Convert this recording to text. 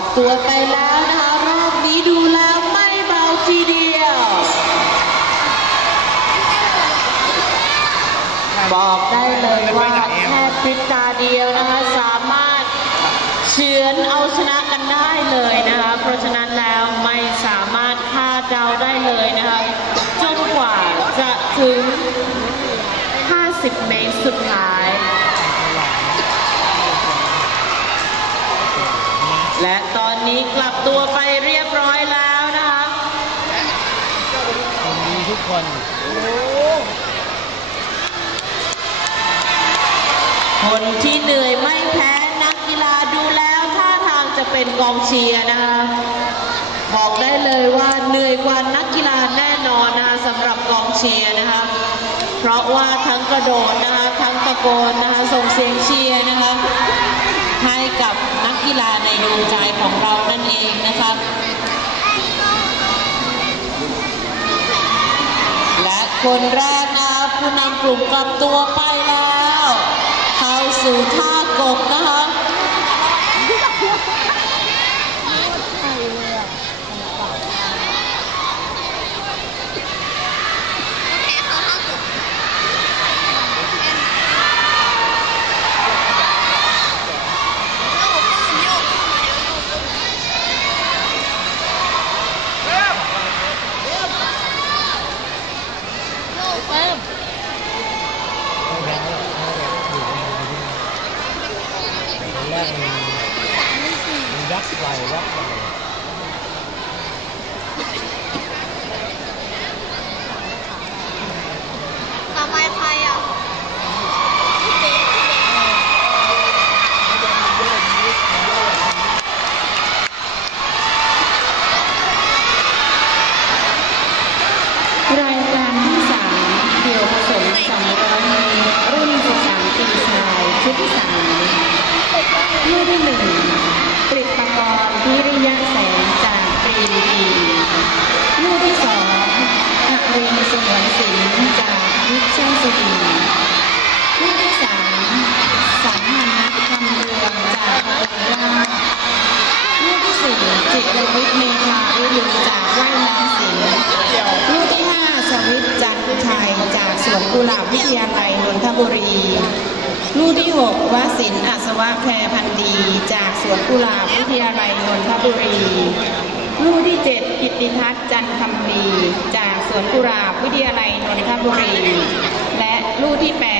อกตัวไปแล้วนะคะ รอบนี้ดูแล้วไม่เบาทีเดียว บอกได้เลยว่าแค่พริบตาเดียวนะคะ สามารถเฉือนเอาชนะกันได้เลยนะคะ เพราะฉะนั้นแล้วไม่สามารถคาดเดาได้เลยนะคะ จนกว่าจะถึง 50 เมตรสุดท้าย และตอ นนี้กลับตัวไปเรียบร้อยแล้วนะคะคนดีทุกคนคนที่เหนื่อยไม่แพ้นักกีฬาดูแล้วท่าทางจะเป็นกองเชียร์นะคะบอกได้เลยว่าเหนื่อยกว่านักกีฬาแน่นอนนะคะสำหรับกองเชียร์นะคะเพราะว่าทั้งกระโดดนะคะทั้งตะโกนนะคะส่งเสียงเชียร์นะคะให้ กีฬาในดวงใจของเรานั่นเองนะคะและคนแรกนะผู้นำกลุ่มกลับตัวไปแล้ว เข้าสู่ท่ากบนะคะ แรกมันมันยัก ไห วิทย์เมธาวิรุณจากว่น้ำศิลป์ลูกที่5ชวิตจันทร์ชัยจากสวนกุหลาบวิทยาลัยนนทบุรี ลูกที่6วสินอัศวะแพรพันธ์ดี จากสวนกุหลาบวิทยาลัยนนทบุรี ลูกที่7กิติทัศน์จันทคำดี จากสวนกุหลาบวิทยาลัยนนทบุรี และลูกที่8